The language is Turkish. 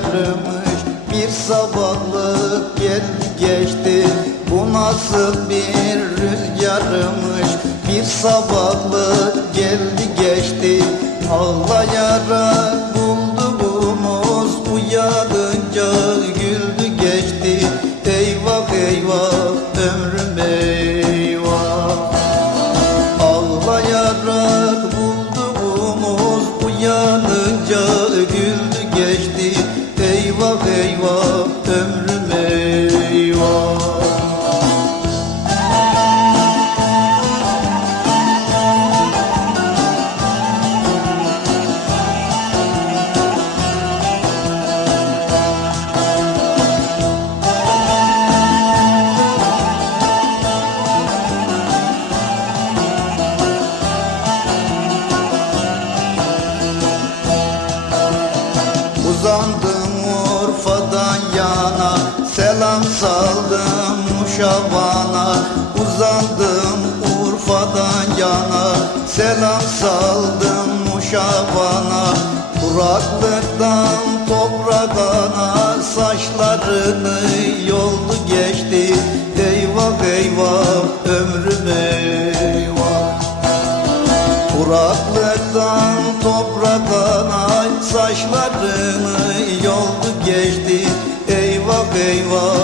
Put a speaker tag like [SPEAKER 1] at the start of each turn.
[SPEAKER 1] yarımış Bir sabahlık gel geçti. Bu nasıl bir rüzgarmış. Bir sabahlık geldi geçti. Ağlayarak bulduğumuz Uyadınca gün Eyvah eyvah ömrüm eyvah. Uzandım cana Selam saldım Muşavana Uzandım Urfa'dan yana. Selam saldım Muşavana Kuraklıktan toprak ana Saçlarını yoldu geçti. Eyvah eyvah ömrüm eyvah. Kuraklıktan toprak ana Saçlarını yoldu geçti. baby.